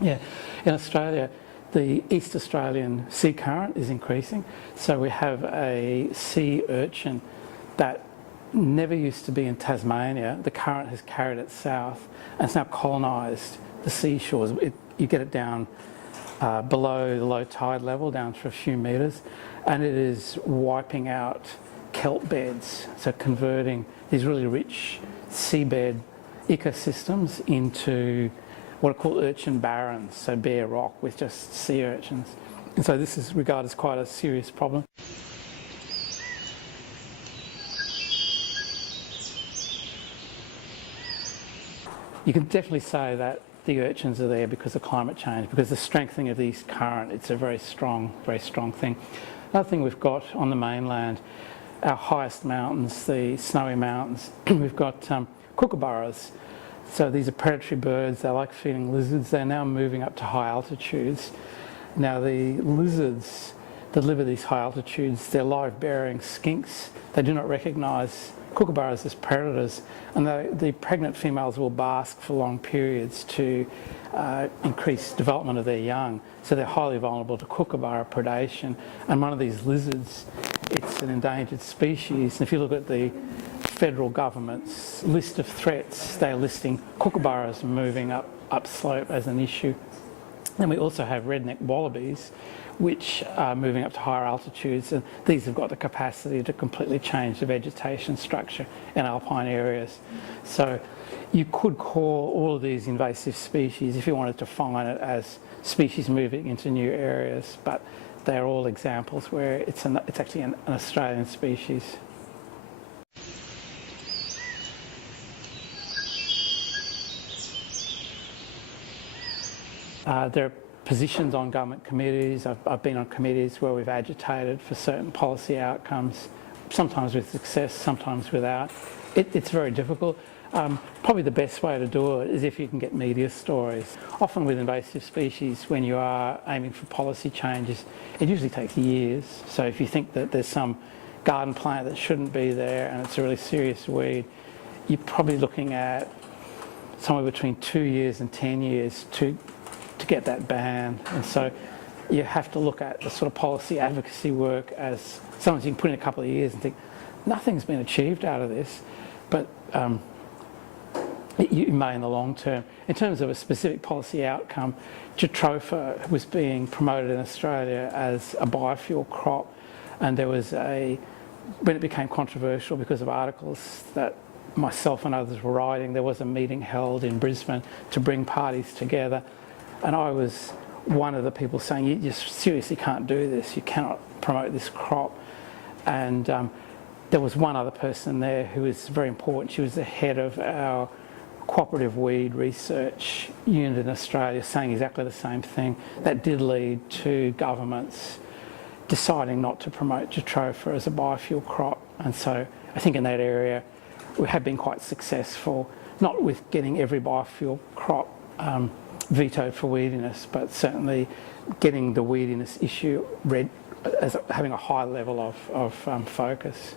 Yeah, in Australia, the East Australian sea current is increasing. So we have a sea urchin that never used to be in Tasmania. The current has carried it south and it's now colonised the seashores. You get it down below the low tide level, down to a few metres, and it is wiping out kelp beds, so converting these really rich seabed ecosystems into what are called urchin barrens, so bare rock with just sea urchins. And so this is regarded as quite a serious problem. You can definitely say that the urchins are there because of climate change, because the strengthening of the east current, it's a very strong thing. Another thing we've got on the mainland, our highest mountains, the snowy mountains, we've got kookaburras. So these are predatory birds, they like feeding lizards. They're now moving up to high altitudes. Now the lizards that live at these high altitudes, they're live-bearing skinks. They do not recognise kookaburras as predators, and the pregnant females will bask for long periods to increase development of their young. So they're highly vulnerable to kookaburra predation. And one of these lizards, it's an endangered species. And if you look at the federal government's list of threats, they're listing kookaburras moving upslope as an issue. Then we also have redneck wallabies, which are moving up to higher altitudes, and these have got the capacity to completely change the vegetation structure in alpine areas. So you could call all of these invasive species, if you wanted to define it, as species moving into new areas, but they're all examples where it's actually an Australian species. There are positions on government committees. I've been on committees where we've agitated for certain policy outcomes, sometimes with success, sometimes without. It's very difficult. Probably the best way to do it is if you can get media stories. Often with invasive species, when you are aiming for policy changes, it usually takes years. So if you think that there's some garden plant that shouldn't be there and it's a really serious weed, you're probably looking at somewhere between 2 years and 10 years to get that banned. And so you have to look at the sort of policy advocacy work as sometimes you can put in a couple of years and think nothing's been achieved out of this, but you may in the long term. In terms of a specific policy outcome, jatropha was being promoted in Australia as a biofuel crop, and there was when it became controversial because of articles that myself and others were writing, there was a meeting held in Brisbane to bring parties together. And I was one of the people saying, you seriously can't do this, you cannot promote this crop. And there was one other person there who was very important. She was the head of our cooperative weed research unit in Australia, saying exactly the same thing. That did lead to governments deciding not to promote jatropha as a biofuel crop. And so I think in that area we have been quite successful, not with getting every biofuel crop vetoed for weediness, but certainly getting the weediness issue read as having a high level of focus.